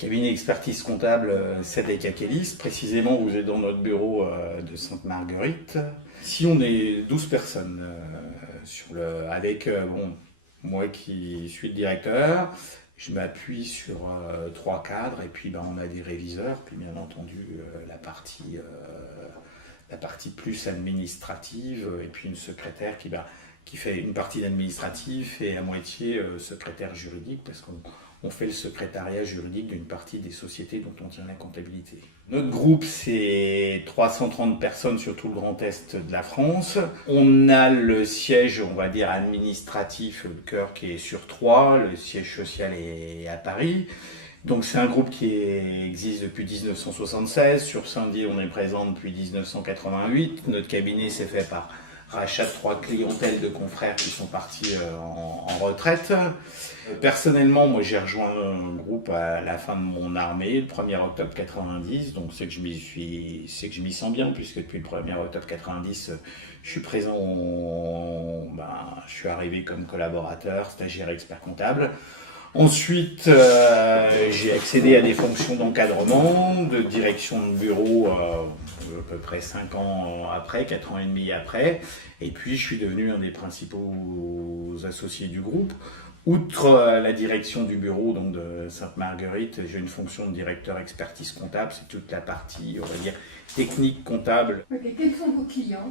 Cabinet expertise comptable Sadek Akelis. Précisément, vous êtes dans notre bureau de Sainte-Marguerite. Ici, on est 12 personnes avec moi qui suis le directeur. Je m'appuie sur 3 cadres et puis on a des réviseurs, puis bien entendu la partie plus administrative et puis une secrétaire qui fait une partie d'administratif et à moitié secrétaire juridique parce qu'on fait le secrétariat juridique d'une partie des sociétés dont on tient la comptabilité. Notre groupe, c'est 330 personnes sur tout le Grand Est de la France. On a le siège, on va dire, administratif, le cœur qui est sur Troyes, le siège social est à Paris. Donc c'est un groupe qui existe depuis 1976. Sur Saint-Dié, on est présent depuis 1988. Notre cabinet s'est fait par rachat de 3 clientèles de confrères qui sont partis en retraite. Personnellement, moi j'ai rejoint le groupe à la fin de mon armée, le 1er octobre 90, donc c'est que je m'y sens bien, puisque depuis le 1er octobre 90, je suis présent, je suis arrivé comme collaborateur, stagiaire expert comptable. Ensuite, j'ai accédé à des fonctions d'encadrement, de direction de bureau à peu près 5 ans après, 4 ans et demi après. Et puis, je suis devenu un des principaux associés du groupe. Outre la direction du bureau donc de Sainte-Marguerite, j'ai une fonction de directeur expertise comptable. C'est toute la partie, on va dire, technique comptable. Okay. Quels sont vos clients ?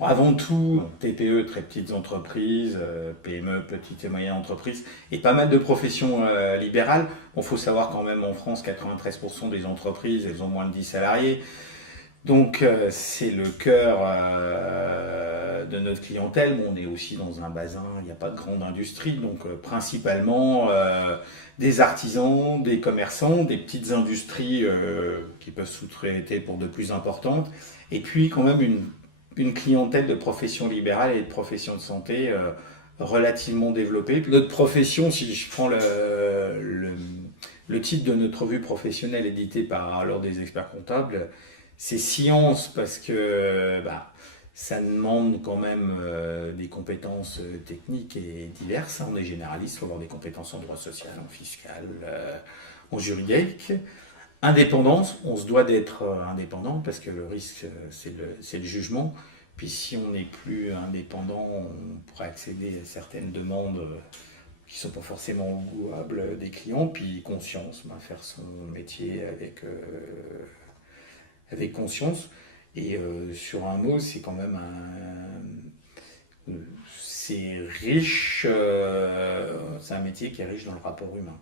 Avant tout, TPE, très petites entreprises, PME, petites et moyennes entreprises, et pas mal de professions libérales. Il faut savoir quand même en France, 93% des entreprises, elles ont moins de 10 salariés. Donc c'est le cœur de notre clientèle. On est aussi dans un bassin, il n'y a pas de grande industrie, donc principalement des artisans, des commerçants, des petites industries qui peuvent sous-traiter pour de plus importantes, et puis quand même une clientèle de professions libérales et de professions de santé relativement développée. Notre profession, si je prends le titre de notre revue professionnelle éditée par l'Ordre des experts comptables, c'est science parce que ça demande quand même des compétences techniques et diverses. On est généraliste, il faut avoir des compétences en droit social, en fiscal, en juridique. Indépendance, on se doit d'être indépendant parce que le risque, c'est le jugement. Puis si on n'est plus indépendant, on pourrait accéder à certaines demandes qui ne sont pas forcément louables des clients. Puis conscience, faire son métier avec conscience. Et sur un mot, c'est quand même c'est riche, c'est un métier qui est riche dans le rapport humain.